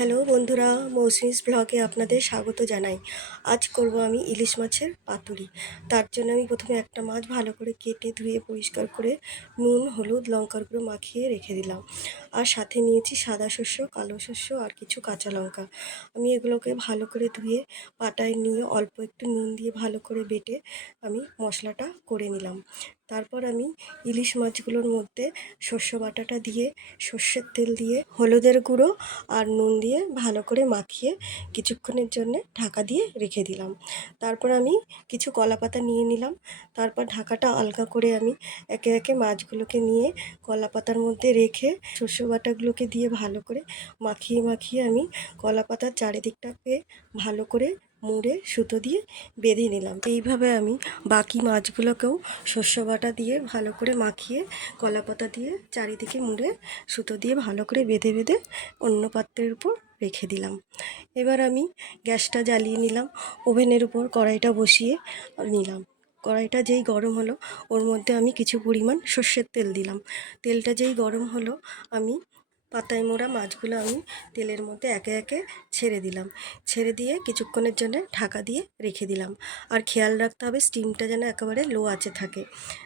Hello বন্ধুরা, মৌসুমিস ব্লগে আপনাদের স্বাগত জানাই। আজ করব আমি ইলিশ মাছের পাতুরি। তার জন্য আমি প্রথমে একটা মাছ ভালো করে কেটে ধুয়ে পরিষ্কার করে নুন, হলুদ, লঙ্কার গুঁড়ো মাখিয়ে রেখে দিলাম। আর সাথে নিয়েছি সাদা শস্য, কালো শস্য আর কিছু কাঁচা লঙ্কা। আমি এগুলোকে ভালো করে ধুয়ে পাটায় নিয়ে অল্প একটু নুন দিয়ে ভালো করে বেটে আমি মশলাটা করে নিলাম। তারপর আমি ইলিশ মাছগুলোর মধ্যে শস্য বাটাটা দিয়ে, সর্ষের তেল দিয়ে, হলুদের গুঁড়ো আর নুন দিয়ে ভালো করে মাখিয়ে কিছুক্ষণের জন্য ঢাকা দিয়ে রেখে দিলাম। তারপর আমি কিছু কলা পাতা নিয়ে নিলাম। তারপর ঢাকাটা আলগা করে আমি একে একে মাছগুলোকে নিয়ে কলা পাতার মধ্যে রেখে শস্য বাটাগুলোকে দিয়ে ভালো করে মাখিয়ে মাখিয়ে আমি কলা পাতার চারিদিকটাকে ভালো করে মুড়ে সুতো দিয়ে বেঁধে নিলাম। এইভাবে আমি বাকি মাছগুলোকেও শস্য বাটা দিয়ে ভালো করে মাখিয়ে, কলা পাতা দিয়ে চারিদিকে মুড়ে সুতো দিয়ে ভালো করে বেঁধে বেঁধে অন্য পাত্রের উপর রেখে দিলাম। এবার আমি গ্যাসটা জ্বালিয়ে নিলাম, ওভেনের উপর কড়াইটা বসিয়ে নিলাম। কড়াইটা যেই গরম হলো, ওর মধ্যে আমি কিছু পরিমাণ সর্ষের তেল দিলাম। তেলটা যেই গরম হলো, আমি পাতায় মোড়া মাছগুলো আমি তেলের মধ্যে একে একে ছেড়ে দিলাম। ছেড়ে দিয়ে কিছুক্ষণের জন্য ঢাকা দিয়ে রেখে দিলাম। আর খেয়াল রাখতে হবে স্টিমটা যেন একেবারে লো আছে থাকে।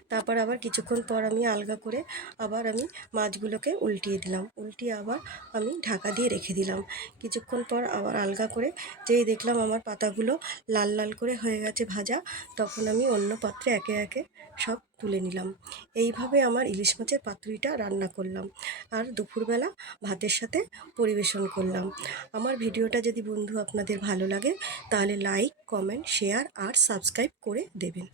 তারপর আবার কিছুক্ষণ পর আমি আলগা করে আবার আমি মাছগুলোকে উল্টিয়ে দিলাম। উল্টিয়ে আবার আমি ঢাকা দিয়ে রেখে দিলাম। কিছুক্ষণ পর আবার আলগা করে যেই দেখলাম আমার পাতাগুলো লাল লাল করে হয়ে গেছে ভাজা, তখন আমি অন্য পাত্রে একে একে সব তুলে নিলাম। এইভাবে আমার ইলিশ মাছের পাতুরিটা রান্না করলাম। আর দুপুরবেলা ভাতের সাথে পরিবেশন করলাম। আমার ভিডিওটা যদি বন্ধু আপনাদের ভালো লাগে, তাহলে লাইক কমেন্ট শেয়ার আর সাবস্ক্রাইব করে দেবেন।